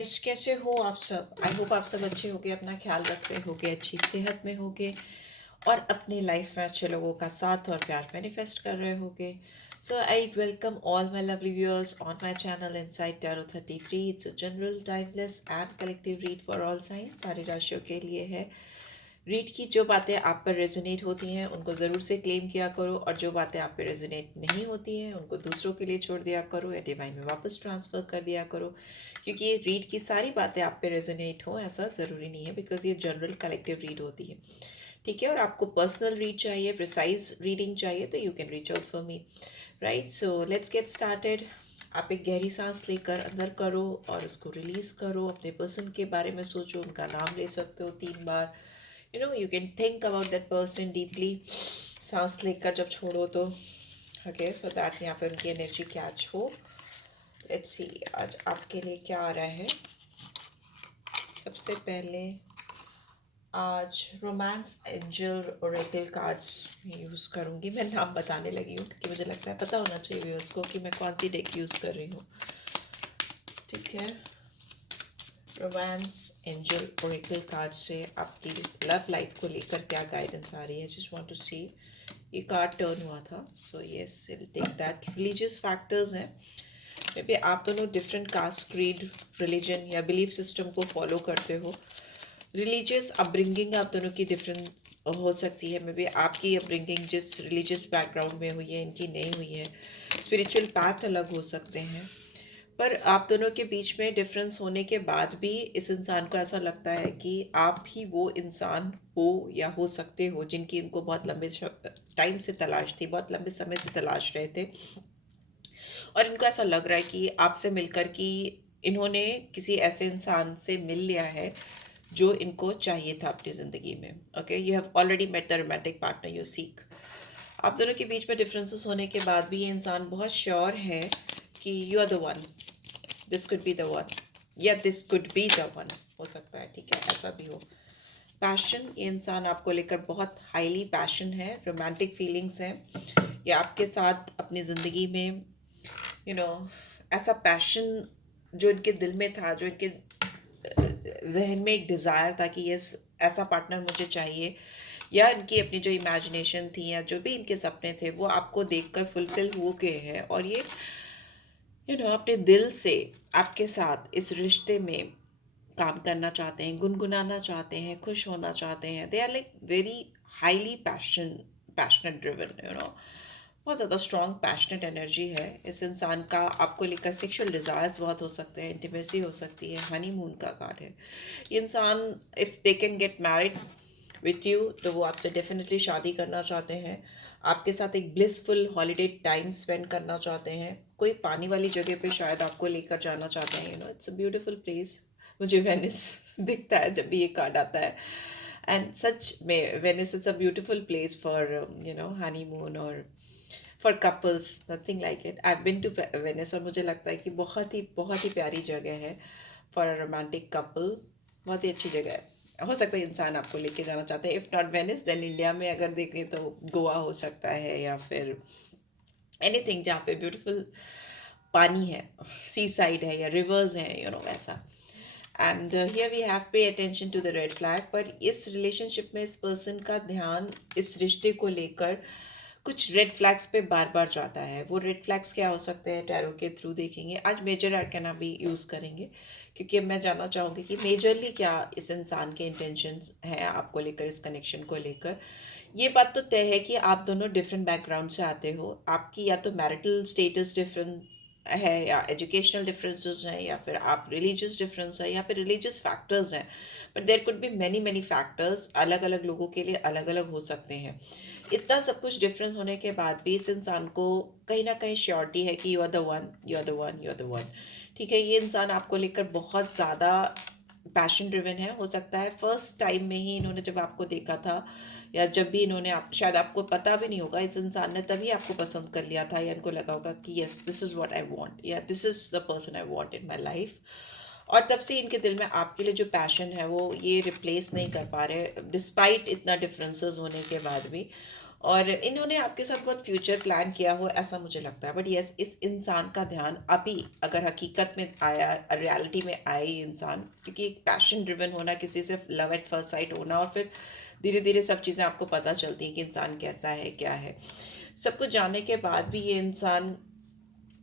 कैसे हो आप सब? आई होप आप सब अच्छे होगे, अपना ख्याल रख रहे होगे, अच्छी सेहत में होगे और अपनी लाइफ में अच्छे लोगों का साथ और प्यार मैनिफेस्ट कर रहे होगे. So I welcome all my lovely viewers on my channel Inside Tarot 33. It's a general, timeless and collective read for all signs. सारी राशियों के लिए है. रीड की जो बातें आप पर रेजोनेट होती हैं उनको ज़रूर से क्लेम किया करो, और जो बातें आप पर रेजोनेट नहीं होती हैं उनको दूसरों के लिए छोड़ दिया करो या डिवाइन में वापस ट्रांसफ़र कर दिया करो. क्योंकि ये रीड की सारी बातें आप पे रेजोनेट हो ऐसा ज़रूरी नहीं है, बिकॉज ये जनरल कलेक्टिव रीड होती है. ठीक है, और आपको पर्सनल रीड चाहिए, प्रिसाइज रीडिंग चाहिए, तो you can reach out for me. Right, so let's get started. आप एक गहरी सांस लेकर अंदर करो और उसको रिलीज करो. अपने पर्सन के बारे में सोचो, उनका नाम ले सकते हो 3 बार. You can think about that person deeply. सांस लेकर जब छोड़ो तो ओके, सो दैट यहाँ पे उनकी एनर्जी कैच हो. लेट्स सी आज आपके लिए क्या आ रहा है. सबसे पहले आज romance angel Oracle cards use करूँगी. मैं नाम बताने लगी हूँ क्योंकि मुझे लगता है पता होना चाहिए व्यूअर्स को कि मैं कौन सी डेक यूज़ कर रही हूँ. ठीक है, रोमांस एंजल ओरेकल कार्ड से आपकी लव लाइफ को लेकर क्या गाइडेंस आ रही है. Just want to see. ये कार्ड टर्न हुआ था, so yes will take that. Religious factors हैं. मे बी आप दोनों डिफरेंट कास्ट, क्रीड, रिलीजन या बिलीफ सिस्टम को फॉलो करते हो. रिलीजियस अपब्रिंगिंग आप दोनों की डिफरेंट हो सकती है. मे बी आपकी अपब्रिंगिंग जिस रिलीजियस बैकग्राउंड में हुई है, इनकी नहीं हुई है. स्पिरिचुअल पाथ अलग हो सकते हैं, पर आप दोनों के बीच में डिफरेंस होने के बाद भी इस इंसान को ऐसा लगता है कि आप ही वो इंसान हो या हो सकते हो जिनकी इनको बहुत लंबे टाइम से तलाश थी, बहुत लंबे समय से तलाश रहे थे. और इनको ऐसा लग रहा है कि आपसे मिलकर कि इन्होंने किसी ऐसे इंसान से मिल लिया है जो इनको चाहिए था अपनी ज़िंदगी में. Okay, you have already met the romantic partner you seek. आप दोनों के बीच में डिफरेंसेस होने के बाद भी ये इंसान बहुत श्योर है कि you are the one, this could be the one, या this could be the one हो सकता है. ठीक है, ऐसा भी हो. पैशन, ये इंसान आपको लेकर बहुत हाईली पैशन है, रोमांटिक फीलिंग्स हैं. या आपके साथ अपनी ज़िंदगी में ऐसा पैशन जो इनके दिल में था, जो इनके जहन में एक डिज़ायर था कि ये ऐसा पार्टनर मुझे चाहिए, या इनकी अपनी जो इमेजिनेशन थी या जो भी इनके सपने थे वो आपको देखकर फुलफिल हो गए हैं. और ये अपने दिल से आपके साथ इस रिश्ते में काम करना चाहते हैं, गुनगुनाना चाहते हैं, खुश होना चाहते हैं. They are like very highly passionate driven. बहुत ज़्यादा स्ट्रॉन्ग पैशनेट एनर्जी है इस इंसान का. आपको लेकर सेक्सुअल डिज़ायर्स बहुत हो सकते हैं, इंटीमेसी हो सकती है, हनीमून का कार्ड है. ये इंसान if they can get married with you तो वो आपसे डेफिनेटली शादी करना चाहते हैं. आपके साथ एक ब्लिसफुल हॉलीडे टाइम स्पेंड करना चाहते हैं. कोई पानी वाली जगह पे शायद आपको लेकर जाना चाहते हैं. It's a beautiful place. मुझे वेनिस दिखता है जब भी ये कार्ड आता है. एंड सच में Venice is a beautiful place for honeymoon और for couples. Nothing like it. I have been to Venice और मुझे लगता है कि बहुत ही प्यारी जगह है फॉर अ रोमांटिक कपल. बहुत ही अच्छी जगह है. हो सकता है इंसान आपको लेके जाना चाहते हैं. If not Venice then India में अगर देखें तो गोवा हो सकता है, या फिर एनीथिंग जहाँ पे ब्यूटीफुल पानी है, सी साइड है या रिवर्स हैं, वैसा. And here we have pay attention to the red flag. पर इस रिलेशनशिप में इस पर्सन का ध्यान इस रिश्ते को लेकर कुछ रेड फ्लैग्स पे बार बार जाता है. वो रेड फ्लैग्स क्या हो सकते हैं, टैरो के थ्रू देखेंगे. आज मेजर आर्कैना भी यूज़ करेंगे क्योंकि अब मैं जानना चाहूँगी कि मेजरली क्या इस इंसान के इंटेंशंस हैं आपको लेकर, इस कनेक्शन को लेकर. ये बात तो तय है कि आप दोनों डिफरेंट बैकग्राउंड से आते हो. आपकी या तो मैरिटल स्टेटस डिफरेंट है, या एजुकेशनल डिफरेंसेस हैं, या फिर आप रिलीजियस डिफरेंस है, या फिर रिलीजियस फैक्टर्स हैं. But there could be many many factors. अलग अलग लोगों के लिए अलग अलग हो सकते हैं. इतना सब कुछ डिफरेंस होने के बाद भी इस इंसान को कहीं ना कहीं श्योरिटी है कि you are the one, you are the one, you are the one. ठीक है, ये इंसान आपको लेकर बहुत ज़्यादा पैशन ड्रिवन है. हो सकता है फर्स्ट टाइम में ही इन्होंने जब आपको देखा था, या जब भी इन्होंने शायद आपको पता भी नहीं होगा, इस इंसान ने तभी आपको पसंद कर लिया था, या इनको लगा होगा कि yes this is what I want, या this is the person I want in my life. और तब से इनके दिल में आपके लिए जो पैशन है वो ये रिप्लेस नहीं कर पा रहे डिस्पाइट इतना डिफरेंसेस होने के बाद भी. और इन्होंने आपके साथ बहुत फ्यूचर प्लान किया हो ऐसा मुझे लगता है। बट यस, इस इंसान का ध्यान अभी अगर हकीकत में आया, रियलिटी में आए ये इंसान, क्योंकि एक पैशन ड्रिवन होना, किसी से लव एट फर्स्ट साइट होना, और फिर धीरे धीरे सब चीज़ें आपको पता चलती हैं कि इंसान कैसा है क्या है, सब कुछ जानने के बाद भी ये इंसान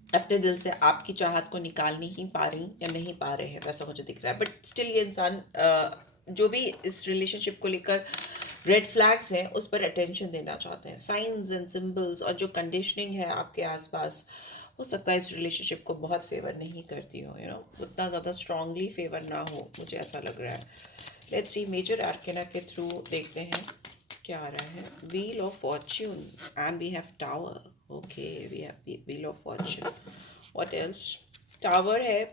अपने दिल से आपकी चाहत को निकाल नहीं पा रही या नहीं पा रहे हैं, वैसा मुझे दिख रहा है। बट स्टिल ये इंसान जो भी इस रिलेशनशिप को लेकर रेड फ्लैग्स हैं उस पर अटेंशन देना चाहते हैं। साइंस एंड सिंबल्स और जो कंडीशनिंग है आपके आसपास, हो सकता है इस रिलेशनशिप को बहुत फेवर नहीं करती हो, उतना ज़्यादा स्ट्रांगली फेवर ना हो, मुझे ऐसा लग रहा है। लेट्स सी मेजर आर्केना के थ्रू देखते हैं क्या आ रहा है। Wheel of fortune and we have tower. Okay, we have wheel of fortune. What else? Tower है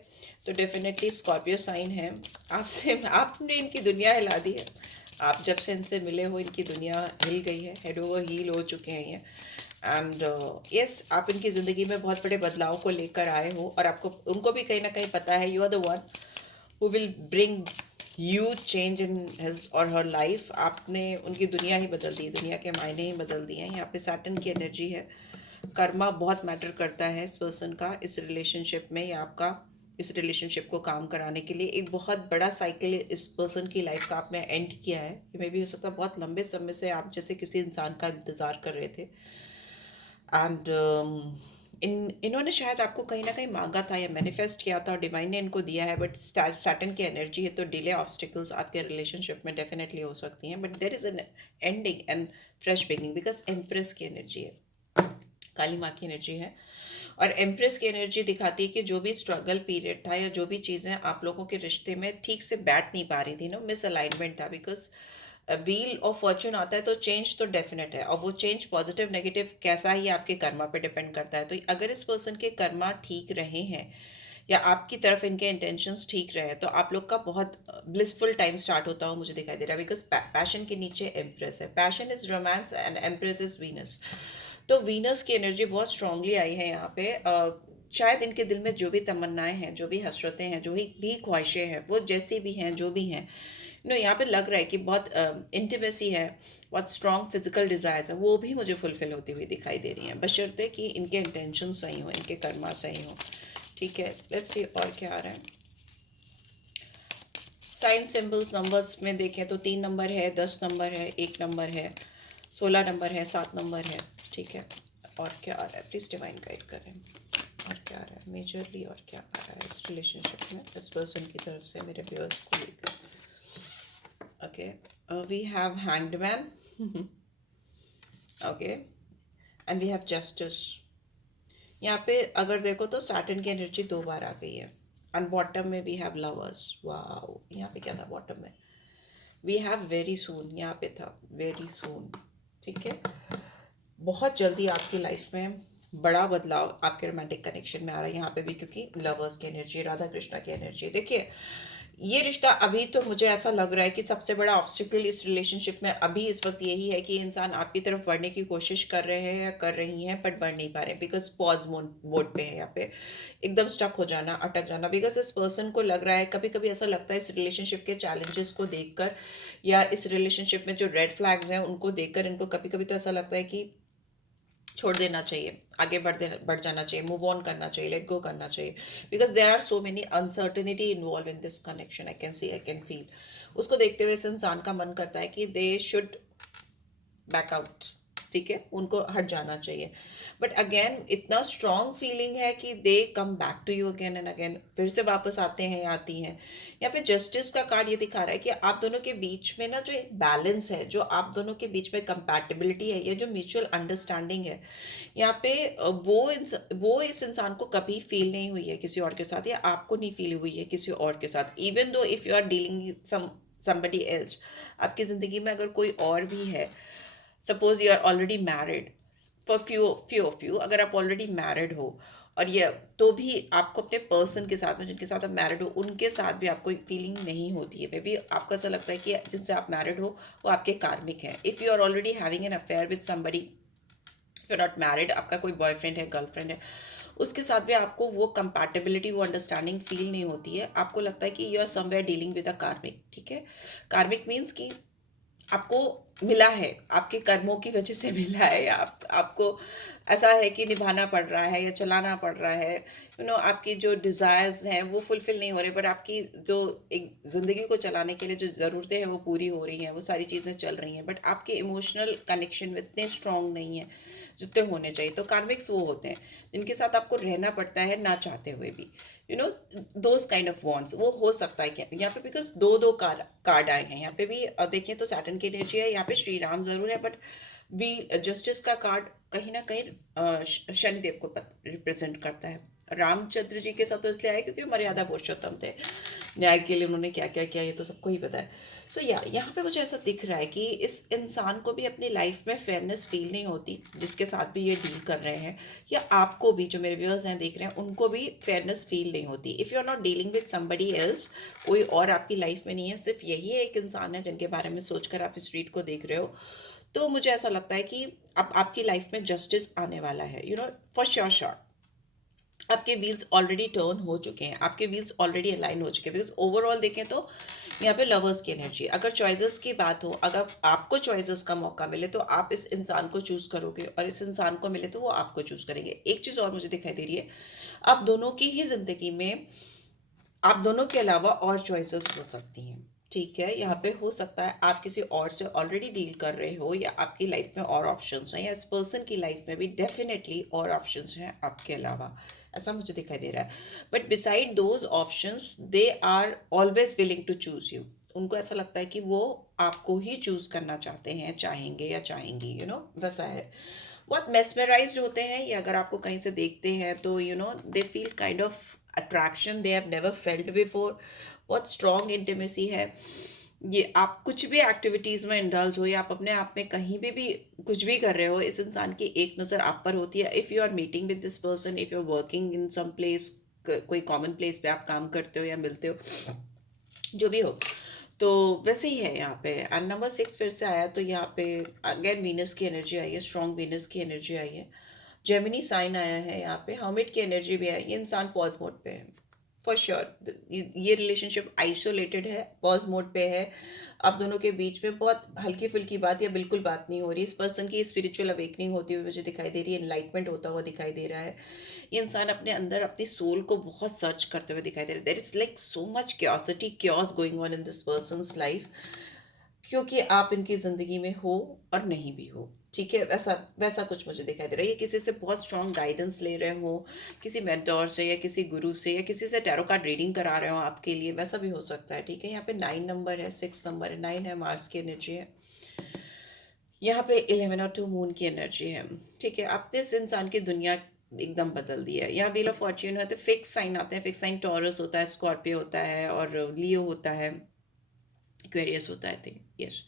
तो डेफिनेटली स्कॉर्पियो साइन है। आपसे आपने इनकी दुनिया हिला दी है। आप जब से इनसे मिले हो इनकी दुनिया हिल गई है, हेड ओवर हील हो चुके हैं ये। एंड यस, आप इनकी ज़िंदगी में बहुत बड़े बदलाव को लेकर आए हो, और आपको उनको भी कहीं ना कहीं पता है, you are the one who will bring huge change in his or her life. आपने उनकी दुनिया ही बदल दी, दुनिया के मायने ही बदल दिए हैं। यहाँ पे सैटर्न की एनर्जी है। कर्मा बहुत मैटर करता है इस पर्सन का इस रिलेशनशिप में, या आपका इस रिलेशनशिप को काम कराने के लिए एक बहुत बड़ा साइकिल इस पर्सन की लाइफ का आपने एंड किया है। ये मे भी हो सकता है बहुत लंबे समय से आप जैसे किसी इंसान का इंतज़ार कर रहे थे। एंड इन्होंने शायद आपको कहीं ना कहीं मांगा था या मैनिफेस्ट किया था, और डिवाइन ने इनको दिया है। बट सैटर्न की एनर्जी है तो डिले ऑब्स्टिकल्स आपके रिलेशनशिप में डेफिनेटली हो सकती हैं, but there is an ending and fresh beginning, because empress की एनर्जी है, काली माँ की एनर्जी है। और एम्प्रेस की एनर्जी दिखाती है कि जो भी स्ट्रगल पीरियड था या जो भी चीज़ें आप लोगों के रिश्ते में ठीक से बैठ नहीं पा रही थी, मिस अलाइनमेंट था, बिकॉज व्हील ऑफ फॉर्चून आता है तो चेंज तो डेफिनेट है, और वो चेंज पॉजिटिव नेगेटिव कैसा ही आपके कर्मा पे डिपेंड करता है। तो अगर इस पर्सन के कर्मा ठीक रहे हैं या आपकी तरफ इनके इंटेंशंस ठीक रहे हैं तो आप लोग का बहुत ब्लिसफुल टाइम स्टार्ट होता हो, मुझे दिखाई दे रहा है। बिकॉज पैशन के नीचे एम्प्रेस है, passion is romance and empress is Venus. तो वीनस की एनर्जी बहुत स्ट्रांगली आई है यहाँ पे। शायद इनके दिल में जो भी तमन्नाएं हैं, जो भी हसरतें हैं, जो भी ख्वाहिशें हैं, वो जैसी भी हैं, जो भी हैं, यहाँ पे लग रहा है कि बहुत इंटीमेसी है, बहुत स्ट्रॉन्ग फिजिकल डिजायर्स है, वो भी मुझे फुलफिल होती हुई दिखाई दे रही हैं, बशर्ते कि इनके इंटेंशन सही हो, इनके कर्मा सही हो। ठीक है, लेट्स सी और क्या आ रहा है। साइंस सिंबल्स नंबर्स में देखें तो 3 नंबर है, 10 नंबर है, 1 नंबर है, 16 नंबर है, 7 नंबर है। ठीक है, और क्या आ रहा है? प्लीज डिवाइन गाइड करें। और क्या आ रहा है मेजरली, और क्या आ रहा है इस रिलेशनशिप में इस पर्सन की तरफ से मेरे व्यूअर्स को लेकर। Okay, we have hanged man. Okay, and we have justice. यहाँ पे अगर देखो तो सैटर्न की एनर्जी 2 बार आ गई है। एंड बॉटम में वी हैव लवर्स। वाओ, यहाँ पे क्या था बॉटम में? वी हैव वेरी सून, यहाँ पे था वेरी सून। ठीक है, बहुत जल्दी आपकी लाइफ में बड़ा बदलाव आपके रोमांटिक कनेक्शन में आ रहा है यहाँ पे भी, क्योंकि लवर्स की एनर्जी, राधा कृष्णा की एनर्जी। देखिए, ये रिश्ता अभी तो मुझे ऐसा लग रहा है कि सबसे बड़ा ऑब्स्टिकल इस रिलेशनशिप में अभी इस वक्त यही है कि इंसान आपकी तरफ बढ़ने की कोशिश कर रहे हैं या कर रही हैं, बट बढ़ नहीं पा रहे, बिकॉज पॉज मोड पे है यहाँ पे। एकदम स्टक हो जाना, अटक जाना, बिकॉज इस पर्सन को लग रहा है, कभी कभी ऐसा लगता है इस रिलेशनशिप के चैलेंजेस को देखकर या इस रिलेशनशिप में जो रेड फ्लैग्स हैं उनको देखकर इनको कभी कभी तो ऐसा लगता है कि छोड़ देना चाहिए, आगे बढ़ जाना चाहिए, मूव ऑन करना चाहिए, लेट गो करना चाहिए, because there are so many uncertainty involve in this connection. I can see, I can feel. उसको देखते हुए इस इंसान का मन करता है कि दे शुड बैक आउट। ठीक है, उनको हट जाना चाहिए। बट अगेन इतना स्ट्रॉन्ग फीलिंग है कि they come back to you again and again, फिर से वापस आते हैं या आती हैं। या फिर जस्टिस का कार्ड ये दिखा रहा है कि आप दोनों के बीच में ना जो एक बैलेंस है, जो आप दोनों के बीच में कंपैटिबिलिटी है, ये जो म्यूचुअल अंडरस्टैंडिंग है, यहाँ पे वो इस इंसान को कभी फील नहीं हुई है किसी और के साथ, या आपको नहीं फील हुई है किसी और के साथ। Even though if you are dealing somebody else, आपकी जिंदगी में अगर कोई और भी है, suppose you are already married, for few of you, अगर आप ऑलरेडी मैरिड हो और ये, तो भी आपको अपने पर्सन के साथ में, जिनके साथ आप मैरिड हो, उनके साथ भी आपको फीलिंग नहीं होती है। मे बी आपको ऐसा लगता है कि जिनसे आप मैरिड हो वो आपके कार्मिक हैं। If you are already having an affair with somebody, if you are not married, आपका कोई बॉयफ्रेंड है, गर्लफ्रेंड है, उसके साथ भी आपको वो कंपैटिबिलिटी, वो अंडरस्टैंडिंग फील नहीं होती है। आपको लगता है कि you are somewhere dealing with a karmic. ठीक है, कार्मिक मीन्स कि आपको मिला है, आपके कर्मों की वजह से मिला है, या आपको ऐसा है कि निभाना पड़ रहा है या चलाना पड़ रहा है, आपकी जो डिज़ायर्स हैं वो फुलफ़िल नहीं हो रहे, बट आपकी जो एक ज़िंदगी को चलाने के लिए जो ज़रूरतें हैं वो पूरी हो रही हैं, वो सारी चीज़ें चल रही हैं, बट आपके इमोशनल कनेक्शन इतने स्ट्रॉन्ग नहीं है जितने होने चाहिए। तो कार्मिक्स वो होते हैं जिनके साथ आपको रहना पड़ता है ना चाहते हुए भी, you know those kind of bonds वो हो सकता है क्या यहाँ पे, बिकॉज दो दो कार्ड आए हैं यहाँ पे भी। देखिए तो सैटर्न की एनर्जी है, यहाँ पे श्री राम जरूर है, बट वी जस्टिस का कार्ड कहीं ना कहीं शनिदेव को रिप्रेजेंट करता है। रामचंद्र जी के साथ तो इसलिए आए क्योंकि वो मर्यादा पुरुषोत्तम थे, न्याय के लिए उन्होंने क्या क्या किया ये तो सबको ही पता है। सो यहाँ पे मुझे ऐसा दिख रहा है कि इस इंसान को भी अपनी लाइफ में फेयरनेस फील नहीं होती जिसके साथ भी ये डील कर रहे हैं, या आपको भी जो मेरे व्यूअर्स हैं देख रहे हैं उनको भी फेयरनेस फील नहीं होती। If you are not dealing with somebody else, कोई और आपकी लाइफ में नहीं है, सिर्फ यही एक इंसान है जिनके बारे में सोचकर आप इस रीड को देख रहे हो, तो मुझे ऐसा लगता है कि अब आपकी लाइफ में जस्टिस आने वाला है, फॉर श्योर। आपके व्हील्स ऑलरेडी टर्न हो चुके हैं, आपके व्हील्स ऑलरेडी अलाइन हो चुके हैं, बिकॉज ओवरऑल देखें तो यहाँ पे लवर्स की एनर्जी। अगर चॉइसेस की बात हो, अगर आपको चॉइसेस का मौका मिले तो आप इस इंसान को चूज करोगे, और इस इंसान को मिले तो वो आपको चूज करेंगे। एक चीज और मुझे दिखाई दे रही है, आप दोनों की ही जिंदगी में आप दोनों के अलावा और चॉइसेस हो सकती हैं। ठीक है, यहाँ पे हो सकता है आप किसी और से ऑलरेडी डील कर रहे हो, या आपकी लाइफ में और ऑप्शंस हैं, या इस पर्सन की लाइफ में भी डेफिनेटली और ऑप्शंस हैं आपके अलावा, ऐसा मुझे दिखाई दे रहा है। But beside those options they are always willing to choose you. उनको ऐसा लगता है कि वो आपको ही चूज करना चाहते हैं, चाहेंगे या चाहेंगी, वैसा है। बहुत मेस्मराइज्ड होते हैं ये, अगर आपको कहीं से देखते हैं तो they feel kind of attraction they have never felt before. बहुत स्ट्रॉन्ग इंटीमेसी है ये। आप कुछ भी एक्टिविटीज़ में इंडल्ज हो, या आप अपने आप में कहीं भी कुछ भी कर रहे हो, इस इंसान की एक नज़र आप पर होती है। If you are meeting with this person, if you are working in some place, कोई कॉमन प्लेस पे आप काम करते हो या मिलते हो, जो भी हो, तो वैसे ही है यहाँ पे। एंड नंबर 6 फिर से आया, तो यहाँ पे अगेन वीनस की एनर्जी आई है, स्ट्रॉन्ग वीनस की एनर्जी आई है। जेमिनी साइन आया है यहाँ पे, हर्मिट की एनर्जी भी आई। ये इंसान पॉज मोड पे है फॉर श्योर। ये रिलेशनशिप आइसोलेटेड है, पॉज मोड पे है। अब दोनों के बीच में बहुत हल्की फुल्की बात या बिल्कुल बात नहीं हो रही। इस पर्सन की स्पिरिचुअल अवेकनिंग होती हुई मुझे दिखाई दे रही है, एनलाइटमेंट होता हुआ दिखाई दे रहा है। ये इंसान अपने अंदर अपनी सोल को बहुत सर्च करते हुए दिखाई दे रहा है। There is like so much curiosity, chaos going on in this person's life, क्योंकि आप इनकी ज़िंदगी में हो और नहीं भी हो। ठीक है, वैसा वैसा कुछ मुझे दिखाई दे रहा है। ये किसी से बहुत स्ट्रॉन्ग गाइडेंस ले रहे हो, किसी मेंटोर से या किसी गुरु से, या किसी से टैरो कार्ड रीडिंग करा रहे हो आपके लिए, वैसा भी हो सकता है। ठीक है, यहाँ पे 9 नंबर है, 6 नंबर है, 9 है, मार्स की एनर्जी है। यहाँ पे 11 और 2 मून की एनर्जी है। ठीक है, आपने इस इंसान की दुनिया एकदम बदल दी है। यहाँ व्हील ऑफ फॉर्च्यून है, तो फिक्स साइन आते हैं। फिक्स साइन टॉरस होता है, स्कॉर्पियो होता है, और लियो होता है, एक्वेरियस होता है, आई थिंक, यस।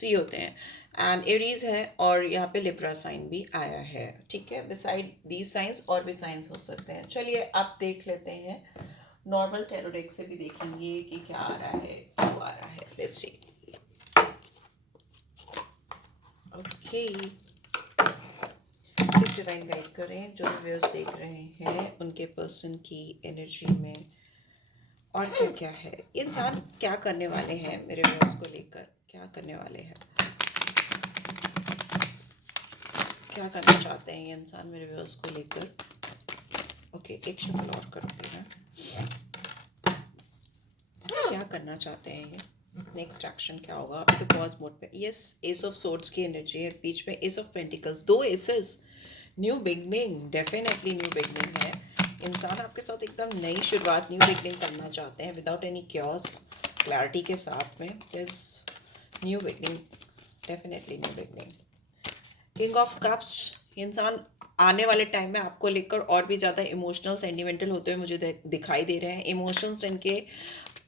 तो ये होते हैं। एंड एरीज है, और यहाँ पे लिब्रा साइन भी आया है। ठीक है, बिसाइड दीज साइंस और भी साइंस हो सकते हैं। चलिए आप देख लेते हैं, नॉर्मल टैरो डेक से भी देखेंगे कि क्या आ रहा है, क्यों आ रहा है। Let's see. Okay, please divine guide करें जो व्यूअर्स देख रहे हैं उनके पर्सन की एनर्जी में, और क्या क्या है, इंसान क्या करने वाले हैं मेरे व्यूअर्स को लेकर, क्या करने वाले हैं, क्या करना चाहते हैं ये इंसान मेरे व्यूअर्स को लेकर। ओके, एक शक्ल और करूँगी मैं, क्या करना चाहते हैं ये, नेक्स्ट एक्शन क्या होगा। अभी तो पॉज मोड पे। यस, एस ऑफ सोर्ड्स की एनर्जी है, बीच में ace of pentacles, 2 aces. New beginning, definitely new beginning है। इंसान आपके साथ एकदम नई शुरुआत, न्यू बिगनिंग करना चाहते हैं विदाउट एनी क्योस, क्लैरिटी के साथ में। Yes, new beginning, definitely new beginning. King of cups, इंसान आने वाले टाइम में आपको लेकर और भी ज़्यादा इमोशनल सेंटिमेंटल होते हुए मुझे दिखाई दे रहे हैं। इमोशंस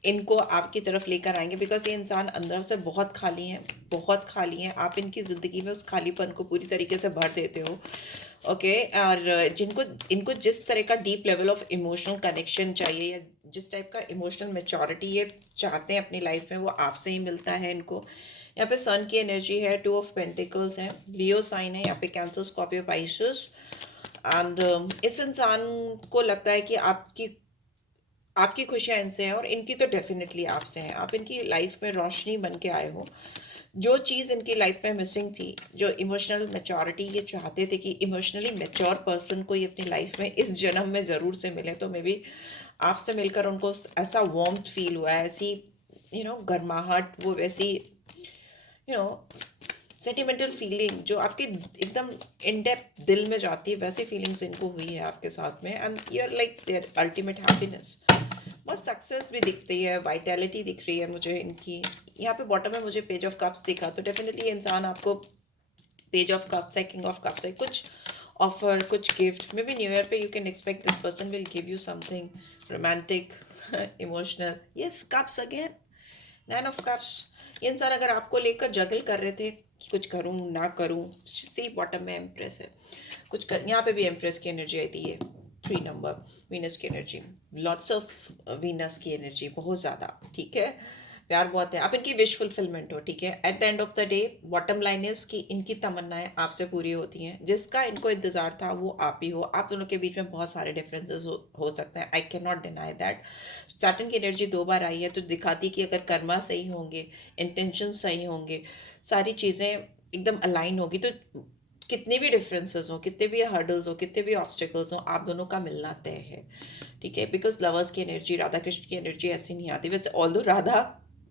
इनको आपकी तरफ लेकर आएंगे, बिकॉज ये इंसान अंदर से बहुत खाली हैं, बहुत खाली हैं। आप इनकी ज़िंदगी में उस खालीपन को पूरी तरीके से भर देते हो। ओके, और जिनको इनको जिस तरह का deep level of emotional connection चाहिए, या जिस टाइप का इमोशनल मेच्योरिटी ये चाहते हैं अपनी लाइफ में, वो आपसे ही मिलता है इनको। यहाँ पे सन की एनर्जी है, 2 ऑफ पेंटिकल्स है, लियो साइन है, यहाँ पे कैंसर, स्कॉर्पियो, पाइसेस। एंड इस इंसान को लगता है कि आपकी आपकी खुशियाँ इनसे हैं, और इनकी तो डेफिनेटली आपसे हैं। आप इनकी लाइफ में रोशनी बन के आए हो, जो चीज़ इनकी लाइफ में मिसिंग थी, जो इमोशनल मैच्योरिटी ये चाहते थे कि इमोशनली मैच्योर पर्सन कोई अपनी लाइफ में इस जन्म में ज़रूर से मिले, तो मे बी आपसे मिलकर उनको ऐसा वार्मथ फील हुआ है, ऐसी गर्माहट, वो वैसी यू नो सेंटिमेंटल फीलिंग जो आपके एकदम इन डेप्थ दिल में जाती है, वैसी फीलिंग्स इनको हुई है आपके साथ में, and you are like their ultimate happiness. बहुत सक्सेस भी दिखती है, वाइटैलिटी दिख रही है मुझे इनकी। यहाँ पे बॉटम में मुझे पेज ऑफ कप्स दिखा, तो डेफिनेटली इंसान आपको पेज ऑफ कप्स है, किंग ऑफ कप्स है, कुछ ऑफर, कुछ gift, maybe new year पे you can expect this person will give you something romantic, emotional. Yes, cups again, nine of cups. ये इंसान अगर आपको लेकर जगल कर रहे थे कि कुछ करूं ना करूं, सी बॉटम में एम्प्रेस है, कुछ कर, यहाँ पे भी एम्प्रेस की एनर्जी आई थी, ये 3 नंबर, वीनस की एनर्जी, लॉट्स ऑफ वीनस की एनर्जी, बहुत ज़्यादा, ठीक है, प्यार बहुत है। आप इनकी विश फुलफिलमेंट हो, ठीक है। At the end of the day bottom line is कि इनकी तमन्नाएं आपसे पूरी होती हैं, जिसका इनको इंतजार था वो आप ही हो। आप दोनों के बीच में बहुत सारे डिफरेंसेस हो सकते हैं, I can not deny that. Saturn की एनर्जी 2 बार आई है, तो दिखाती कि अगर कर्मा सही होंगे, इंटेंशन सही होंगे, सारी चीज़ें एकदम अलाइन होगी, तो कितने भी डिफरेंसेस हो, कितने भी हर्डल्स हो, कितने भी ऑब्स्टिकल्स हो, आप दोनों का मिलना तय है, ठीक है। बिकॉज लवर्स की एनर्जी, राधा कृष्ण की एनर्जी ऐसी नहीं आती। वैसे ऑल्दो राधा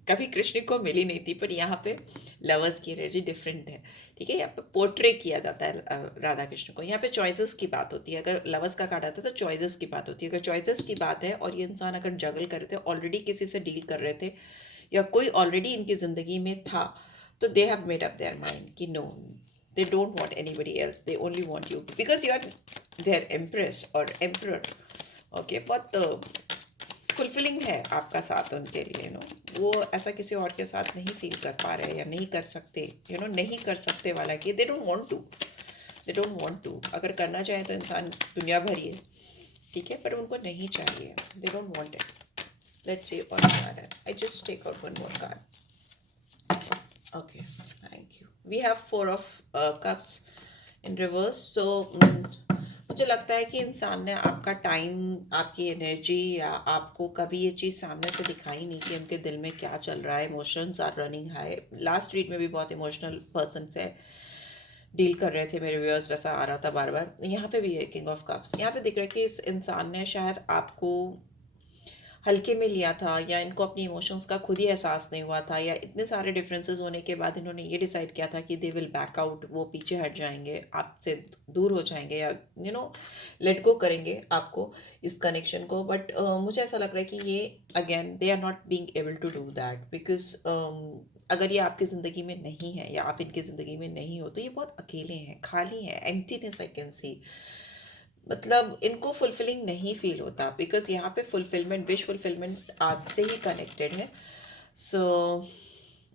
कभी कृष्ण को मिली नहीं थी, पर यहाँ पे लवर्स की एनर्जी डिफरेंट है, ठीक है। यहाँ पे पोर्ट्रे किया जाता है राधा कृष्ण को। यहाँ पे चॉइसेस की बात होती है, अगर लवर्स का कार्ड आता है तो चॉइसेस की बात होती है। अगर चॉइसेस की बात है और ये इंसान अगर जगल कर रहे थे, ऑलरेडी किसी से डील कर रहे थे, या कोई ऑलरेडी इनकी जिंदगी में था, तो they have made up their mind कि no, they don't want anybody else, they only want you because you are their empress or emperor, okay। बहुत फुलफिलिंग है आपका साथ उनके लिए, वो ऐसा किसी और के साथ नहीं फील कर पा रहे या नहीं कर सकते, नहीं कर सकते वाला कि they don't want to, they don't want to. अगर करना चाहे तो इंसान दुनिया भर ही है, ठीक है, पर उनको नहीं चाहिए, they don't want it. Let's see what card है। I just take out one more card. Okay, thank you. We have 4 of cups in reverse. So मुझे लगता है कि इंसान ने आपका टाइम, आपकी एनर्जी, या आपको कभी ये चीज़ सामने से दिखाई नहीं कि उनके दिल में क्या चल रहा है। Emotions are running high. Last read में भी बहुत इमोशनल पर्सन से डील कर रहे थे मेरे व्यूअर्स, वैसा आ रहा था बार बार। यहाँ पे भी है किंग ऑफ कप्स। यहाँ पे दिख रहा है कि इस इंसान ने शायद आपको हल्के में लिया था, या इनको अपनी इमोशंस का खुद ही एहसास नहीं हुआ था, या इतने सारे डिफरेंसेस होने के बाद इन्होंने ये डिसाइड किया था कि दे विल बैक आउट, वो पीछे हट जाएंगे, आपसे दूर हो जाएंगे, या लेट गो करेंगे आपको, इस कनेक्शन को। बट मुझे ऐसा लग रहा है कि ये again they are not being able to do that, because अगर ये आपकी ज़िंदगी में नहीं है, या आप इनकी ज़िंदगी में नहीं हो, तो ये बहुत अकेले हैं, खाली हैं, एम्प्टीनेस आई कैन सी। मतलब इनको फुलफिलिंग नहीं फील होता, बिकॉज यहाँ पे फुलफिलमेंट, विश फुलफिलमेंट आपसे ही कनेक्टेड है। सो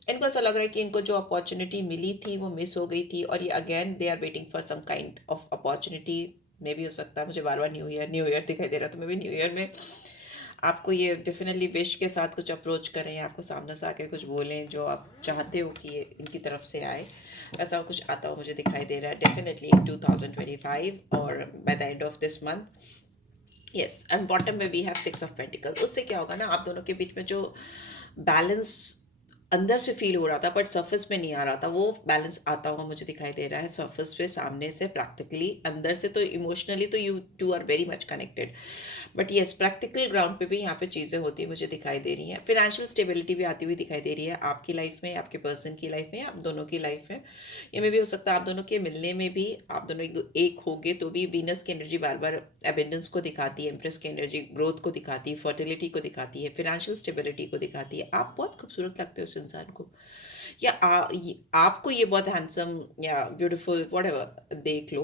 इनको ऐसा लग रहा है कि इनको जो अपॉर्चुनिटी मिली थी वो मिस हो गई थी, और ये again they are waiting for some kind of opportunity. मे भी हो सकता है, मुझे बार बार न्यू ईयर दिखाई दे रहा, तो मे भी न्यू ईयर में आपको ये डेफिनेटली विश के साथ कुछ अप्रोच करें, या आपको सामने से आके कुछ बोलें जो आप चाहते हो कि ये इनकी तरफ से आए। ऐसा कुछ आता हुआ मुझे दिखाई दे रहा है डेफिनेटली इन 2025 और by the end of this month. Yes, and bottom में वी हैव 6 of Pentacles। उससे क्या होगा ना, आप दोनों के बीच में जो बैलेंस अंदर से फील हो रहा था बट सरफेस में नहीं आ रहा था, वो बैलेंस आता हुआ मुझे दिखाई दे रहा है सरफेस पे, सामने से, प्रैक्टिकली। अंदर से तो इमोशनली तो you two are very much connected, but yes practical ground पे भी यहाँ पे चीज़ें होती मुझे दिखाई दे रही हैं। फिनेंशियल स्टेबिलिटी भी आती हुई दिखाई दे रही है आपकी लाइफ में, आपके पर्सन की लाइफ में, आप दोनों की लाइफ में। ये में भी हो सकता है आप दोनों के मिलने में भी आप दोनों एक होगे, तो भी वीनस की एनर्जी बार बार एबेंडेंस को दिखाती है, एम्प्रेस की एनर्जी ग्रोथ को दिखाती है, फर्टिलिटी को दिखाती है, फिनेंशियल स्टेबिलिटी को दिखाती है। आप बहुत खूबसूरत लगते हो उस इंसान को, या आपको ये बहुत हैंडसम या ब्यूटीफुल व्हाटएवर देख लो।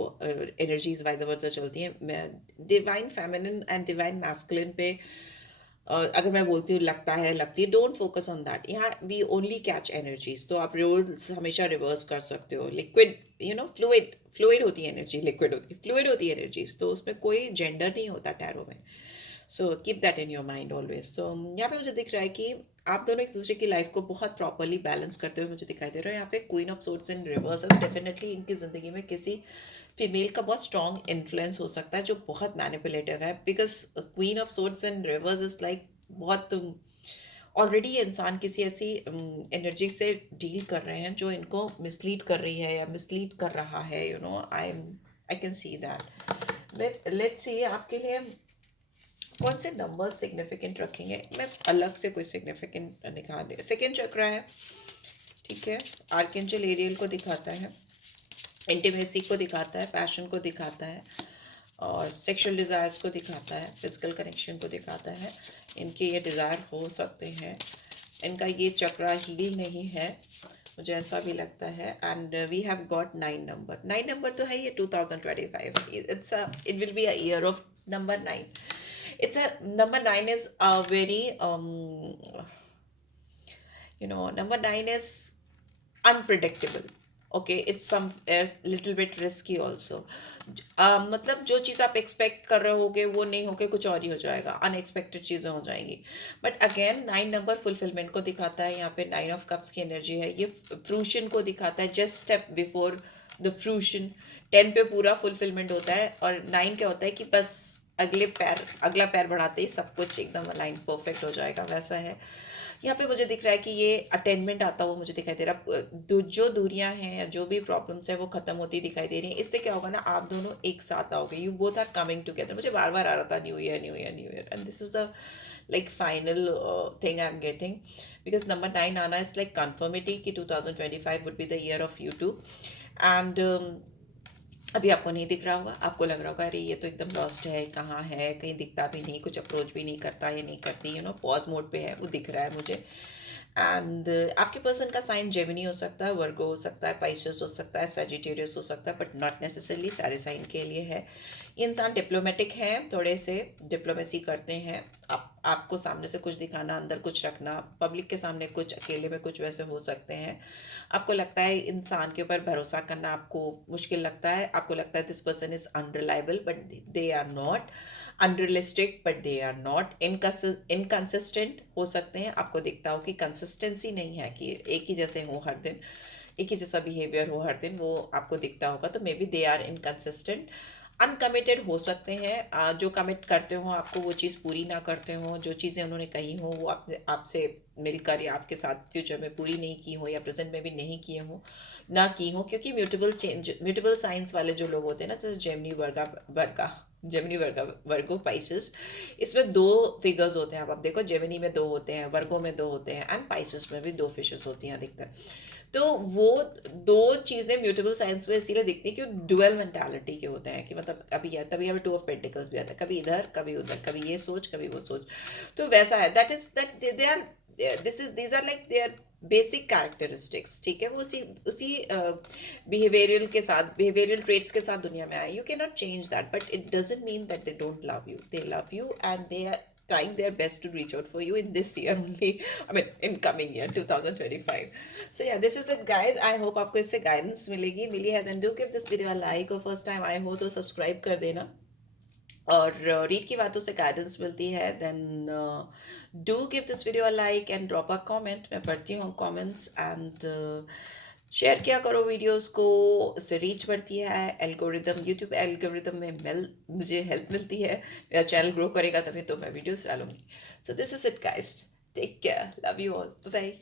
एनर्जीज वाइज वर्सा चलती हैं। मैं divine feminine and divine masculine पे अगर मैं बोलती हूँ लगता है, लगती है, डोंट फोकस ऑन दैट। यहाँ वी ओनली कैच एनर्जीज, तो आप रोल्स हमेशा रिवर्स कर सकते हो। लिक्विड, फ्लूइड, फ्लूइड होती है एनर्जी, लिक्विड होती है, फ्लूइड होती है एनर्जीज, तो उसमें कोई जेंडर नहीं होता टैरो में। So keep that in your mind always. So यहाँ पे मुझे दिख रहा है कि आप दोनों एक दूसरे की लाइफ को बहुत प्रॉपरली बैलेंस करते हुए मुझे दिखाई दे रहा है। यहाँ पे queen of swords in reverse है, डेफिनेटली इनकी ज़िंदगी में किसी फीमेल का बहुत स्ट्रॉन्ग इन्फ्लुएंस हो सकता है जो बहुत मैनिपुलेटिव है, because queen of swords in reverse is like बहुत ऑलरेडी ये इंसान किसी ऐसी एनर्जी से डील कर रहे हैं जो इनको मिसलीड कर रही है या मिसलीड कर रहा है, you know, I can see that. Let's see आपके लिए कौन से नंबर सिग्निफिकेंट रखेंगे। मैं अलग से कोई सिग्निफिकेंट दिखा दे। सेकेंड चक्र है, ठीक है, आर्केंजल एरियल को दिखाता है, इंटीमेसी को दिखाता है, पैशन को दिखाता है, और सेक्सुअल डिज़ायर्स को दिखाता है, फिजिकल कनेक्शन को दिखाता है। इनके ये डिज़ायर हो सकते हैं, इनका ये चक्रा हील नहीं है, मुझे ऐसा भी लगता है। And we have got 9 number. 9 number तो है ये 2025, it will be a year of number 9। it's a number 9 is a very number 9 is unpredictable. Okay, it's some a little bit risky also. मतलब जो चीज़ आप एक्सपेक्ट कर रहे होगे वो नहीं होके कुछ और ही हो जाएगा, अनएक्सपेक्टेड चीज़ें हो जाएंगी। बट अगेन 9 नंबर फुलफिलमेंट को दिखाता है। यहाँ पे 9 ऑफ कप्स की एनर्जी है, ये फ्रूशन को दिखाता है, just step before the fruition. 10 पे पूरा फुलफिलमेंट होता है, और 9 क्या होता है कि बस अगला पैर बढ़ाते ही सब कुछ एकदम अलाइन परफेक्ट हो जाएगा, वैसा है। यहाँ पे मुझे दिख रहा है कि ये अटेनमेंट आता हुआ मुझे दिखाई दे रहा। जो दूरियां हैं या जो भी प्रॉब्लम्स है वो खत्म होती दिखाई दे रही हैं। इससे क्या होगा ना, आप दोनों एक साथ आओगे, you both are coming together. मुझे बार बार आ रहा था new year new year new year, and this is the like final thing I'm getting, because number 9 आना is like conformity कि 2025 would be the year of you two. And अभी आपको नहीं दिख रहा होगा, आपको लग रहा होगा अरे ये तो एकदम लॉस्ट है, कहाँ है, कहीं दिखता भी नहीं, कुछ अप्रोच भी नहीं करता, ये नहीं करती, पॉज मोड पे है, वो दिख रहा है मुझे। एंड आपके पर्सन का साइन जेमिनी हो सकता है, वर्गो हो सकता है, पाइसेस हो सकता है, सजिटेरियस हो सकता है, बट नॉट नेसेसरली सारे साइन के लिए है। ये इंसान डिप्लोमेटिक हैं, थोड़े से डिप्लोमेसी करते हैं। आपको सामने से कुछ दिखाना, अंदर कुछ रखना, पब्लिक के सामने कुछ, अकेले में कुछ, वैसे हो सकते हैं। आपको लगता है इंसान के ऊपर भरोसा करना आपको मुश्किल लगता है, आपको लगता है this person is unreliable, but they are not unrealistic, but they are not inconsistent हो सकते हैं। आपको दिखता हो कि कंसिस्टेंसी नहीं है, कि एक ही जैसे हो हर दिन, एक ही जैसा बिहेवियर हो हर दिन, वो आपको दिखता होगा। तो maybe they are inconsistent, uncommitted हो सकते हैं। जो कमिट करते हो आपको वो चीज़ पूरी ना करते हो, जो चीज़ें उन्होंने कही हो वो आपसे मिलकर या आपके साथ फ्यूचर में पूरी नहीं की हो, या प्रेजेंट में भी नहीं किए हो, ना की हो। क्योंकि म्यूटेबल साइंस वाले जो लोग होते हैं ना, जैसे जेमिनी वर्गो पाइसेस, इसमें 2 फिगर्स होते हैं। अब आप देखो, जेमिनी में 2 होते हैं, वर्गो में 2 होते हैं, एंड पाइसेस में भी 2 फिशेस होती हैं अधिकतर। तो वो 2 चीज़ें म्यूटेबल साइंस में इसीलिए दिखती है कि वो डुअल मेंटालिटी के होते हैं, कि मतलब कभी है, तभी यहाँ पे 2 ऑफ पेंटिकल्स भी आता है, कभी इधर कभी उधर, कभी ये सोच कभी वो सोच। तो वैसा है, that they are these are like they are basic characteristics, ठीक है। वो उसी बिहेवियरल ट्रेट्स के साथ दुनिया में आए। You can not change that, but it doesn't mean that they don't love you. They love you, and they are trying their best to reach out for you in this year only. I mean, in coming year 2025. So yeah, this is it guys. I hope आपको इससे guidance मिली है। Then do give this video a like, और first time आए हो तो subscribe कर देना। और रीड की बातों से गाइडेंस मिलती है। Then do give this video a like and drop a comment. मैं पढ़ती हूँ कमेंट्स, एंड शेयर किया करो वीडियोस को, उससे रीच बढ़ती है। एल्गोरिदम, यूट्यूब एल्गोरिदम में मुझे हेल्प मिलती है, मेरा चैनल ग्रो करेगा तभी तो मैं वीडियोस डालूंगी। So this is it guys, take care, love you all, bye.